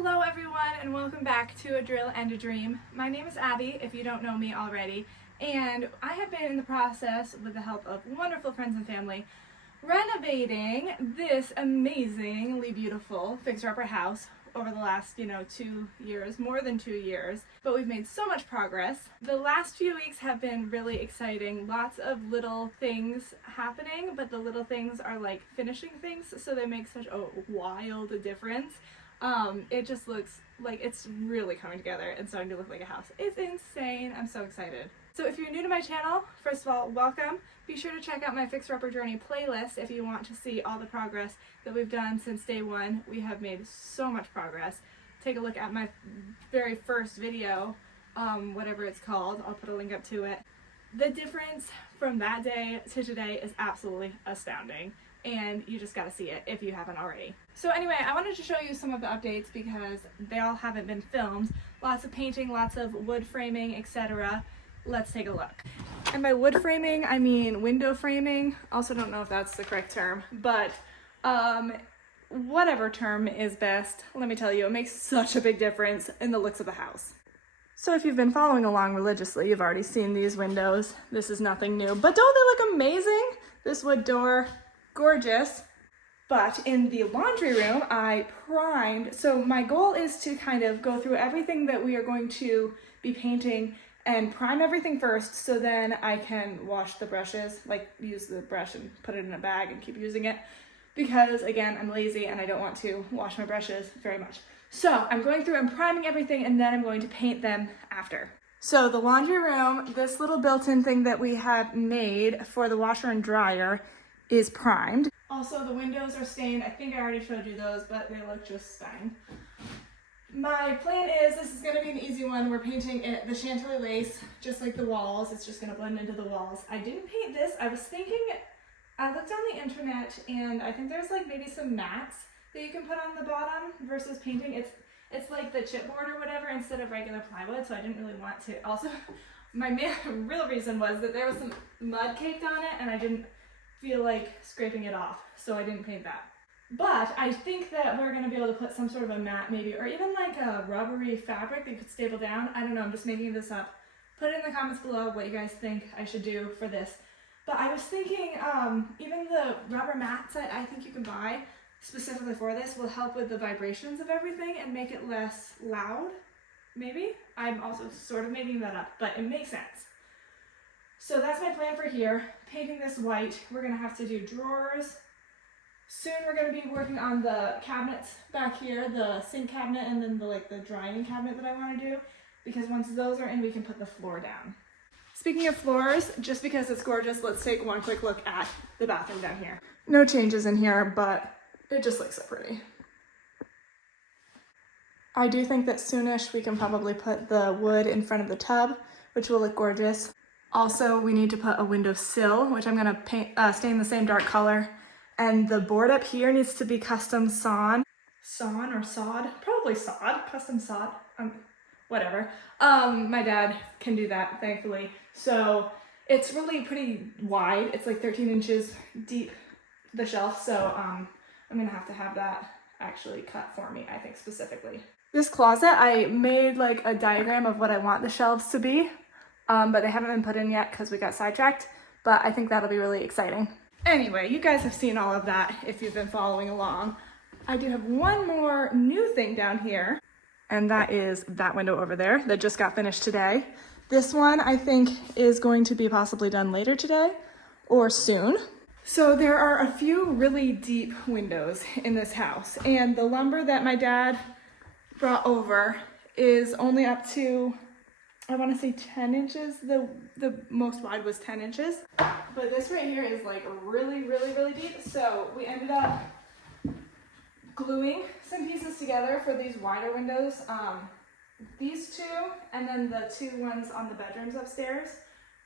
Hello everyone and welcome back to A Drill and a Dream. My name is Abby, if you don't know me already, and I have been in the process, with the help of wonderful friends and family, renovating this amazingly beautiful fixer-upper house over the last, 2 years, more than 2 years, but we've made so much progress. The last few weeks have been really exciting, lots of little things happening, but the little things are like finishing things, so they make such a wild difference. It just looks like it's really coming together and starting to look like a house. It's insane. I'm so excited. So if you're new to my channel, first of all, welcome. Be sure to check out my Fixer Upper Journey playlist if you want to see all the progress that we've done since day one. We have made so much progress. Take a look at my very first video, whatever it's called. I'll put a link up to it. The difference from that day to today is absolutely astounding, and you just gotta see it if you haven't already. So anyway, I wanted to show you some of the updates because they all haven't been filmed. Lots of painting, lots of wood framing, etc. Let's take a look. And by wood framing, I mean window framing. Also don't know if that's the correct term, but whatever term is best, let me tell you, it makes such a big difference in the looks of the house. So if you've been following along religiously, you've already seen these windows. This is nothing new, but don't they look amazing? This wood door, gorgeous. But in the laundry room, I primed. So my goal is to kind of go through everything that we are going to be painting and prime everything first, so then I can wash the brushes, like use the brush and put it in a bag and keep using it. Because again, I'm lazy and I don't want to wash my brushes very much. So I'm going through and priming everything, and then I'm going to paint them after. So the laundry room, this little built-in thing that we had made for the washer and dryer is primed. Also, the windows are stained. I think I already showed you those, but they look just stunning. My plan is, this is gonna be an easy one. We're painting it the chantilly lace, just like the walls. It's just gonna blend into the walls. I didn't paint this. I was thinking, I looked on the internet, and I think there's like maybe some mats that you can put on the bottom versus painting. It's like the chipboard or whatever instead of regular plywood, so I didn't really want to. Also, my real reason was that there was some mud caked on it, and I didn't feel like scraping it off, so I didn't paint that. But I think that we're gonna be able to put some sort of a mat maybe, or even like a rubbery fabric that you could staple down. I don't know, I'm just making this up. Put it in the comments below what you guys think I should do for this. But I was thinking even the rubber mats I think you can buy specifically for this will help with the vibrations of everything and make it less loud, maybe? I'm also sort of making that up, but it makes sense. So that's my plan for here. Painting this white. We're gonna have to do drawers. Soon we're gonna be working on the cabinets back here, the sink cabinet and then the drying cabinet that I wanna do, because once those are in, we can put the floor down. Speaking of floors, just because it's gorgeous, let's take one quick look at the bathroom down here. No changes in here, but it just looks so pretty. I do think that soonish we can probably put the wood in front of the tub, which will look gorgeous. Also, we need to put a window sill, which I'm gonna paint, stain the same dark color. And the board up here needs to be custom sawn. Sawn or sawed? Probably sawed, custom sawed, whatever. My dad can do that, thankfully. So it's really pretty wide. It's like 13 inches deep, the shelf. So I'm gonna have that actually cut for me, I think specifically. This closet, I made like a diagram of what I want the shelves to be. But they haven't been put in yet because we got sidetracked, but I think that'll be really exciting. Anyway, you guys have seen all of that if you've been following along. I do have one more new thing down here, and that is that window over there that just got finished today. This one I think is going to be possibly done later today or soon. So there are a few really deep windows in this house, and the lumber that my dad brought over is only up to, I want to say 10 inches. The most wide was 10 inches. But this right here is like really, really, really deep. So we ended up gluing some pieces together for these wider windows. These two, and then the two ones on the bedrooms upstairs,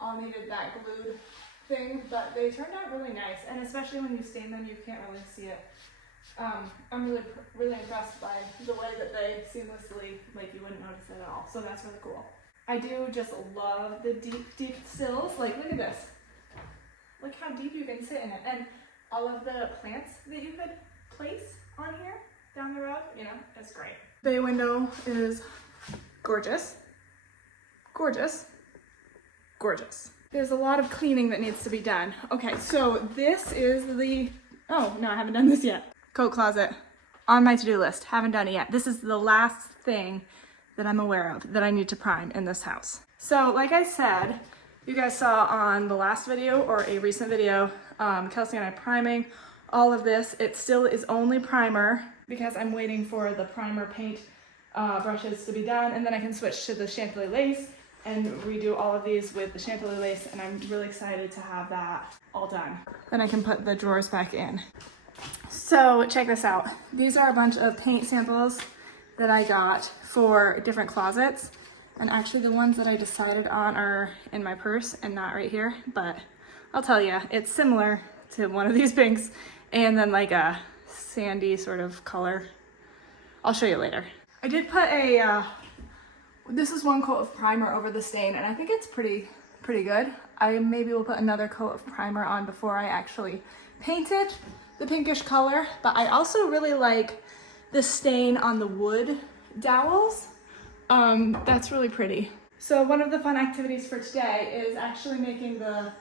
all needed that glued thing, but they turned out really nice. And especially when you stain them, you can't really see it. I'm really impressed by the way that they seamlessly, like you wouldn't notice it at all. So that's really cool. I do just love the deep, deep sills. Like, look at this. Look how deep you can sit in it. And all of the plants that you could place on here down the road, you know, it's great. Bay window is gorgeous, gorgeous, gorgeous. There's a lot of cleaning that needs to be done. Okay, so this is the, oh no, I haven't done this yet. Coat closet on my to-do list, haven't done it yet. This is the last thing that I'm aware of that I need to prime in this house. So like I said, you guys saw on the last video or a recent video, Kelsey and I priming all of this. It still is only primer because I'm waiting for the primer paint brushes to be done, and then I can switch to the Chantilly lace and redo all of these with the Chantilly lace, and I'm really excited to have that all done. Then I can put the drawers back in. So check this out. These are a bunch of paint samples that I got for different closets. And actually the ones that I decided on are in my purse and not right here, but I'll tell you, it's similar to one of these pinks and then like a sandy sort of color. I'll show you later. I did put this is one coat of primer over the stain, and I think it's pretty good. I maybe will put another coat of primer on before I actually paint it the pinkish color, but I also really like the stain on the wood dowels. That's really pretty. So one of the fun activities for today is actually making the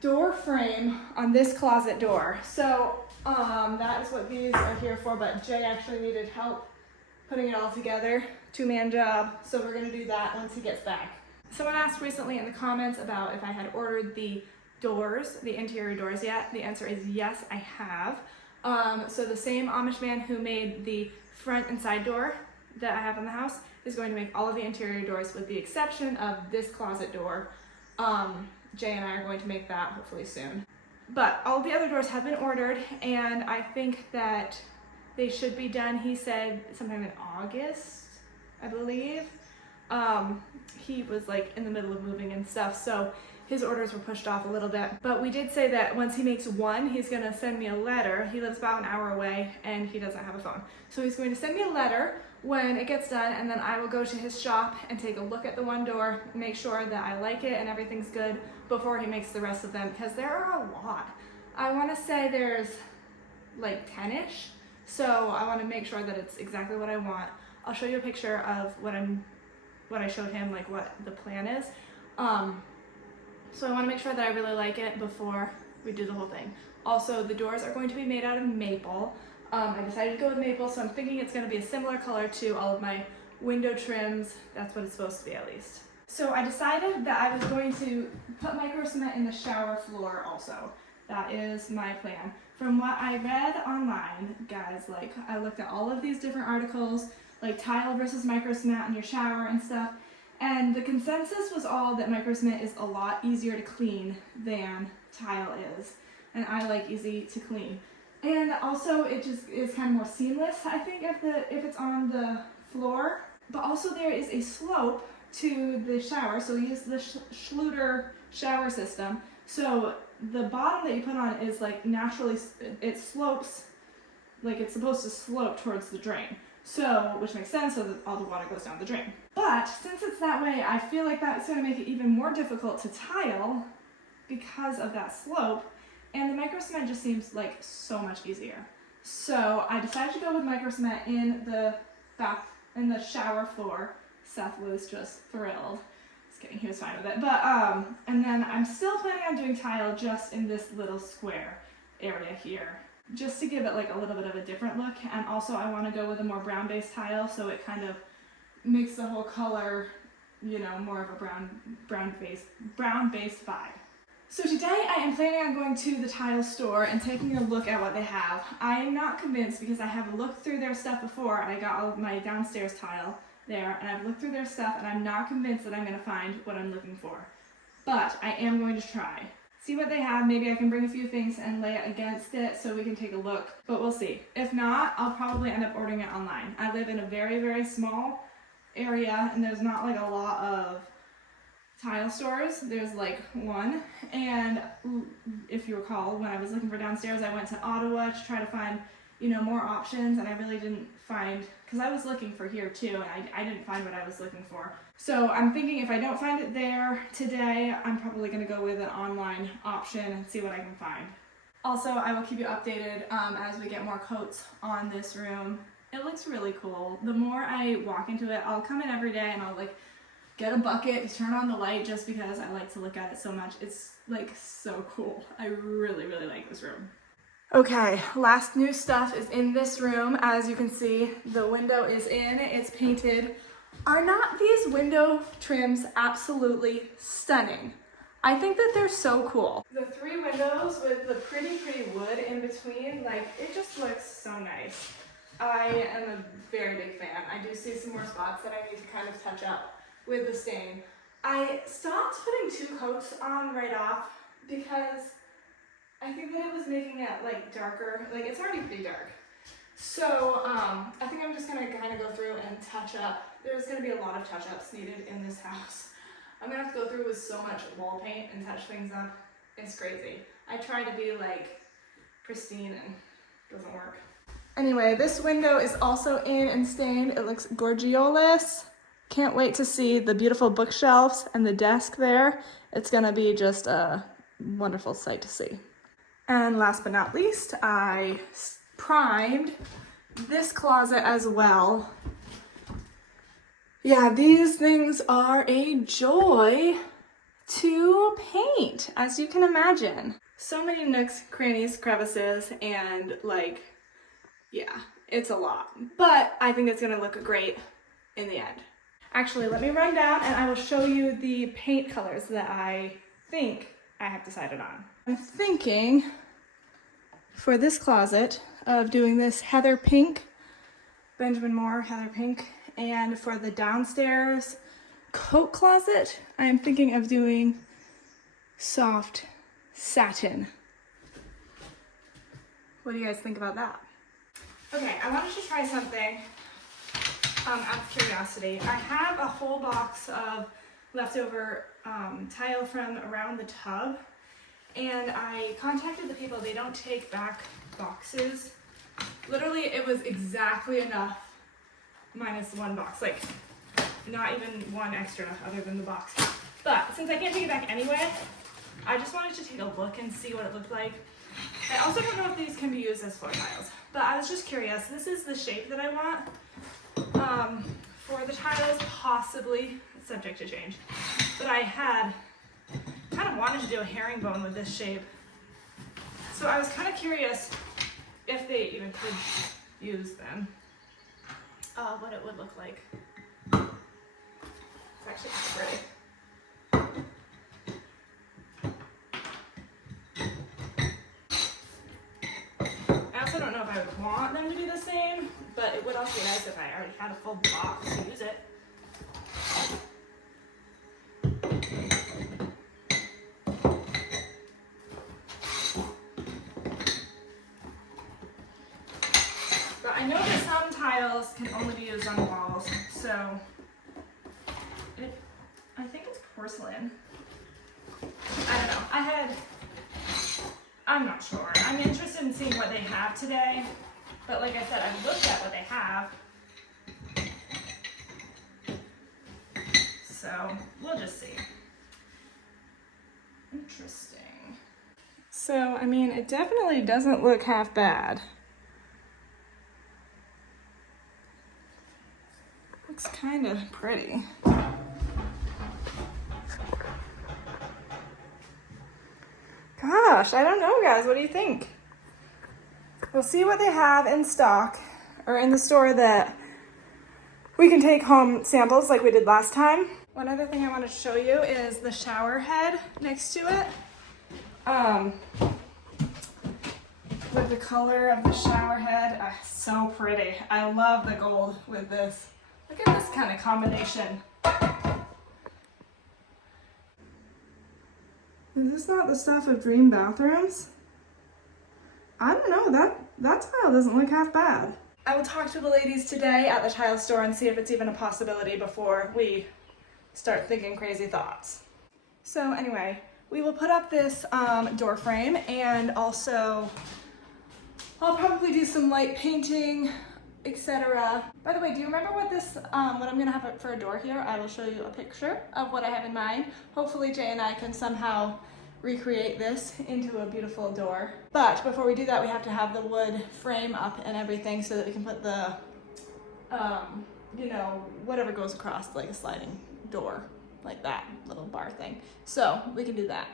door frame on this closet door. So that is what these are here for, but Jay actually needed help putting it all together. Two-man job, so we're gonna do that once he gets back. Someone asked recently in the comments about if I had ordered the doors, the interior doors yet. The answer is yes, I have. So the same Amish man who made the front and side door that I have in the house is going to make all of the interior doors with the exception of this closet door. Jay and I are going to make that hopefully soon. But all the other doors have been ordered, and I think that they should be done, he said, sometime in August, I believe. He was like in the middle of moving and stuff, so his orders were pushed off a little bit. But we did say that once he makes one, he's gonna send me a letter. He lives about an hour away and he doesn't have a phone. So he's going to send me a letter when it gets done, and then I will go to his shop and take a look at the one door, make sure that I like it and everything's good before he makes the rest of them, because there are a lot. I wanna say there's like 10-ish. So I want to make sure that it's exactly what I want. I'll show you a picture of what I showed him, like what the plan is. So I want to make sure that I really like it before we do the whole thing. Also, the doors are going to be made out of maple. I decided to go with maple, so I'm thinking it's going to be a similar color to all of my window trims. That's what it's supposed to be, at least. So I decided that I was going to put micro cement in the shower floor also. That is my plan. From what I read online, guys, like I looked at all of these different articles, like tile versus micro cement in your shower and stuff, and the consensus was all that micro cement is a lot easier to clean than tile is, and I like easy to clean. And also it just is kind of more seamless, I think, if it's on the floor. But also there is a slope to the shower, so we use the Schluter shower system. So the bottom that you put on is like naturally, it slopes, like it's supposed to slope towards the drain. So, which makes sense, so that all the water goes down the drain. But since it's that way, I feel like that's going to make it even more difficult to tile because of that slope. And the micro cement just seems like so much easier. So I decided to go with micro cement in the shower floor. Seth was just thrilled. Just kidding, he was fine with it. But and then I'm still planning on doing tile just in this little square area here, just to give it like a little bit of a different look. And also I want to go with a more brown based tile, so it kind of makes the whole color, you know, more of a brown based vibe. So today I am planning on going to the tile store and taking a look at what they have. I am not convinced because I have looked through their stuff before, and I got all of my downstairs tile there, and I've looked through their stuff, and I'm not convinced that I'm going to find what I'm looking for. But I am going to try. See what they have. Maybe I can bring a few things and lay it against it so we can take a look, but we'll see. If not, I'll probably end up ordering it online. I live in a very, very small area, and there's not like a lot of tile stores. There's like one, and if you recall, when I was looking for downstairs, I went to Ottawa to try to find, you know, more options, and I really didn't find, because I was looking for here too, and I didn't find what I was looking for. So I'm thinking if I don't find it there today, I'm probably going to go with an online option and see what I can find. Also, I will keep you updated as we get more coats on this room. It looks really cool. The more I walk into it, I'll come in every day and I'll like get a bucket to turn on the light just because I like to look at it so much. It's like so cool. I really, really like this room. Okay, last new stuff is in this room. As you can see, the window is in, it's painted. Are not these window trims absolutely stunning? I think that they're so cool. The 3 windows with the pretty wood in between, like it just looks so nice. I am a very big fan. I do see some more spots that I need to kind of touch up with the stain. I stopped putting 2 coats on right off because I think that it was making it like darker. Like it's already pretty dark. So I think I'm just gonna kind of go through and touch up. There's gonna be a lot of touch-ups needed in this house. I'm gonna have to go through with so much wall paint and touch things up. It's crazy. I try to be like pristine and it doesn't work. Anyway, this window is also in and stained. It looks gorgeous. Can't wait to see the beautiful bookshelves and the desk there. It's gonna be just a wonderful sight to see. And last but not least, I primed this closet as well. Yeah, these things are a joy to paint, as you can imagine. So many nooks, crannies, crevices, and like, yeah, it's a lot. But I think it's gonna look great in the end. Actually, let me run down and I will show you the paint colors that I think I have decided on. I'm thinking for this closet of doing this heather pink, Benjamin Moore heather pink, and for the downstairs coat closet, I'm thinking of doing soft satin. What do you guys think about that? Okay, I wanted to try something out of curiosity. I have a whole box of leftover tile from around the tub, and I contacted the people. They don't take back boxes. Literally, it was exactly enough minus 1 box, like not even 1 extra other than the box. But since I can't take it back anyway, I just wanted to take a look and see what it looked like. I also don't know if these can be used as floor tiles, but I was just curious. This is the shape that I want for the tiles, possibly subject to change. But I had kind of wanted to do a herringbone with this shape. So I was kind of curious if they even could use them, what it would look like. It's actually pretty. I also don't know if I would want them to be the same, but it would also be nice if I already had a full box to use it. But I know that some tiles can only be used on walls, so I think it's porcelain. I don't know. I'm not sure. I'm interested in seeing what they have today, but like I said, I've looked at what they have. So we'll just see. Interesting. So, I mean, it definitely doesn't look half bad. Looks kind of pretty. Gosh, I don't know, guys. What do you think? We'll see what they have in stock or in the store that we can take home samples like we did last time. One other thing I want to show you is the shower head next to it. With the color of the shower head, so pretty. I love the gold with this. Look at this kind of combination. Is this not the stuff of dream bathrooms? I don't know, that tile doesn't look half bad. I will talk to the ladies today at the tile store and see if it's even a possibility before we start thinking crazy thoughts. So anyway, we will put up this door frame, and also I'll probably do some light painting, etc. By the way, do you remember what what I'm gonna have for a door here? I will show you a picture of what I have in mind. Hopefully Jay and I can somehow recreate this into a beautiful door. But before we do that, we have to have the wood frame up and everything so that we can put the, you know, whatever goes across, like a sliding door, like that little bar thing. So we can do that.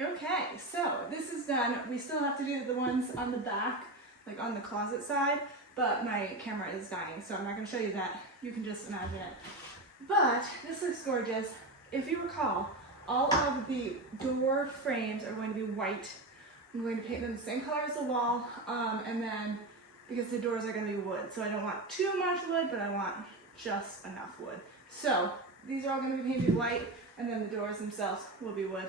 Okay, so this is done. We still have to do the ones on the back, like on the closet side, but my camera is dying, so I'm not going to show you that. You can just imagine it. But this looks gorgeous. If you recall, all of the door frames are going to be white. I'm going to paint them the same color as the wall, and then because the doors are going to be wood, so I don't want too much wood, but I want just enough wood. So these are all going to be painted white, and then the doors themselves will be wood.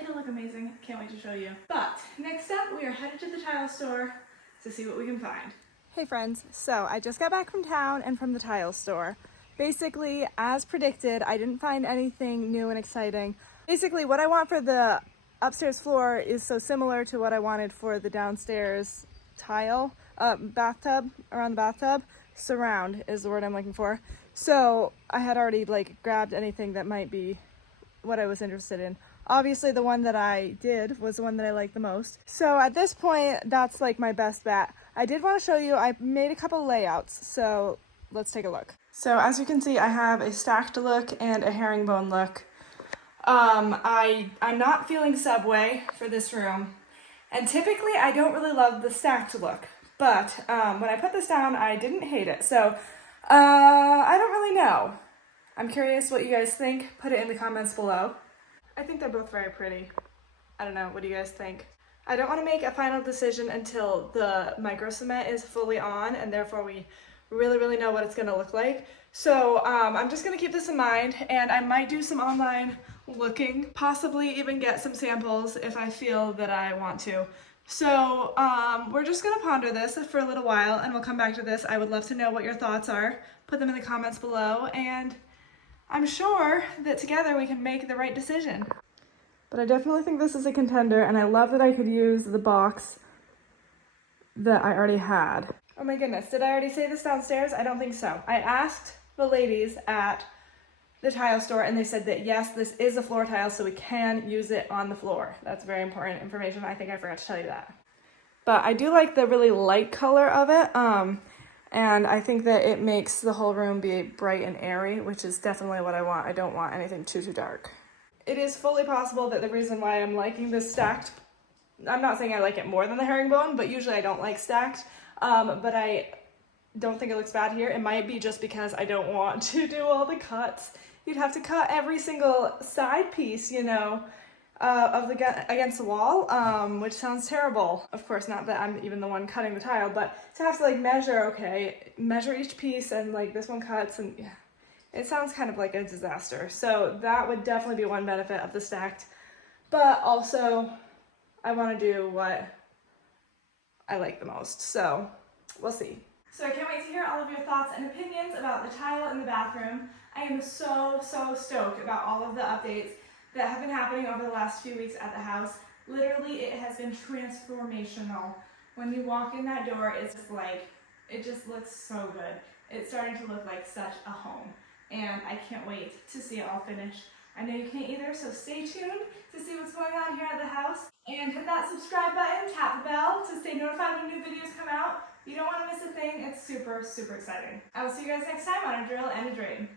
It'll look amazing. Can't wait to show you. But next up, we are headed to the tile store to see what we can find. Hey friends, so I just got back from town and from the tile store. Basically, as predicted, I didn't find anything new and exciting. Basically, what I want for the upstairs floor is so similar to what I wanted for the downstairs tile, bathtub, around the bathtub. Surround is the word I'm looking for. So I had already grabbed anything that might be what I was interested in. Obviously the one that I did was the one that I liked the most. So at this point, that's like my best bet. I did want to show you, I made a couple layouts, so let's take a look. So as you can see, I have a stacked look and a herringbone look. I'm not feeling Subway for this room. And typically I don't really love the stacked look, but when I put this down, I didn't hate it. So I don't really know. I'm curious what you guys think. Put it in the comments below. I think they're both very pretty. I don't know, what do you guys think? I don't want to make a final decision until the micro cement is fully on, and therefore we really know what it's going to look like. So I'm just going to keep this in mind, and I might do some online looking, possibly even get some samples if I feel that I want to. So we're just going to ponder this for a little while, and we'll come back to this. I would love to know what your thoughts are. Put them in the comments below, and I'm sure that together we can make the right decision. But I definitely think this is a contender, and I love that I could use the box that I already had. Oh my goodness, did I already say this downstairs? I don't think so. I asked the ladies at the tile store and they said that yes, this is a floor tile, so we can use it on the floor. That's very important information. I think I forgot to tell you that. But I do like the really light color of it, and I think that it makes the whole room be bright and airy, which is definitely what I want. I don't want anything too dark. It is fully possible that the reason why I'm liking this stacked, I'm not saying I like it more than the herringbone, but usually I don't like stacked, but I don't think it looks bad here. It might be just because I don't want to do all the cuts. You'd have to cut every single side piece, you know, against the wall, which sounds terrible. Of course, not that I'm even the one cutting the tile, but to have to like measure each piece and like this one cuts, and yeah, it sounds kind of like a disaster. So that would definitely be one benefit of the stacked, but also I want to do what I like the most, so we'll see. So I can't wait to hear all of your thoughts and opinions about the tile in the bathroom. I am so stoked about all of the updates that have been happening over the last few weeks at the house. Literally, it has been transformational. When you walk in that door, it's just like, it just looks so good. It's starting to look like such a home, and I can't wait to see it all finished. I know you can't either, so stay tuned to see what's going on here at the house. And hit that subscribe button, tap the bell to stay notified when new videos come out. You don't want to miss a thing. It's super exciting. I will see you guys next time on A Drill and a Dream.